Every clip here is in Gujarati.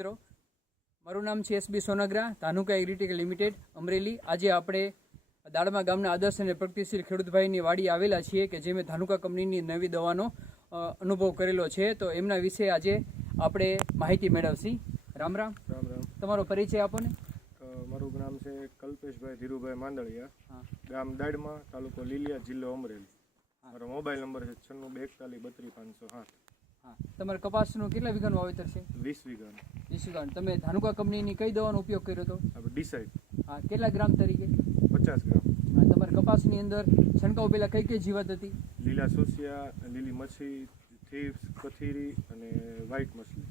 મિત્રો મારું નામ છે S B Songara Dhanuka Agritech limited Amreli. આજે આપણે દાડમા ગામના આદર્શ અને પ્રગતિશીલ ખેડૂતભાઈની વાડી આવેલા છીએ કે જે મેં ધાનુકા કંપનીની નવી દવાનો અનુભવ કરેલો છે. તો એમના વિશે આજે આપણે માહિતી મેળવશી. રામ રામ. રામ રામ. તમારો પરિચય આપો ને. મારું નામ છે કલ્પેશભાઈ ધીરુભાઈ માંદળિયા હા. ગામ દાડમાં તાલુકો લીલિયા જિલ્લો અમરેલી. મારો મોબાઈલ નંબર છે છન્નું બે એકતાલીસ બત્રીસ પાંચસો હા તમારે કપાસનું કેટલા વીઘાનું વાવેતર છે? વીસ વીઘાનું. વીસ વીઘાનું. તમે ધાનુકા કંપનીની કઈ દવાનો ઉપયોગ કર્યો હતો? ડિસાઇડ હા કેટલા ગ્રામ તરીકે? પચાસ ગ્રામ. હા તમારે કપાસની અંદર છંટકાવ પહેલાં કઈ કઈ જીવાત હતી? લીલા સોસિયા લીલી મચ્છી થીપ્સ કથીરી અને વ્હાઇટ મછલી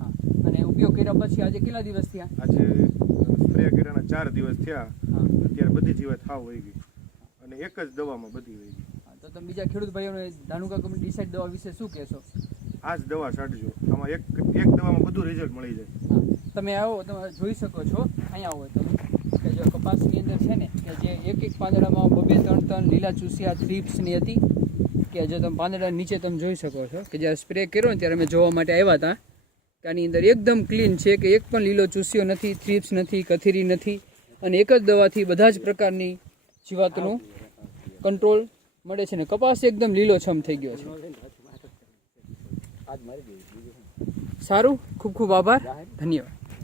હા. અને ઉપયોગ કર્યા પછી આજે કેટલા દિવસ થયા? આજે સ્પ્રે કર્યાના ચાર દિવસ થયા. હા. અત્યારે બધી જીવાત થાવ વહી ગઈ. અને એક જ દવામાં બધી વહી ગઈ. તો તમે બીજા ખેડૂત ભાઈઓને ધાનુકા કંપની ડિસાઇડ દવા વિશે શું કહેશો? આ જ દવા છાંટજો. આમાં એક એક દવામાં બધું રિઝલ્ટ મળી જાય. તમે આવો, તમે જોઈ શકો છો. અહીંયા આવો તમે. કે જો કપાસની અંદર છે ને, કે જે એક એક પાંદડામાં બબે ત્રણ ત્રણ લીલા ચૂસિયા થ્રીપ્સની હતી. કે જો તમે પાંદડા નીચે તમે જોઈ શકો છો. કે જ્યારે સ્પ્રે કર્યો ને ત્યારે અમે જોવા માટે આવ્યા હતા. કે આની અંદર એકદમ ક્લીન છે કે એક પણ લીલો ચૂસ્યો નથી થ્રીપ્સ નથી, કથીરી નથી. અને એક જ દવાથી બધા જ પ્રકારની જીવાતનું કંટ્રોલ મળે છે ને. કપાસ એકદમ લીલોછમ થઈ ગયો છે. સારું ખૂબ ખૂબ આભાર. ધન્યવાદ.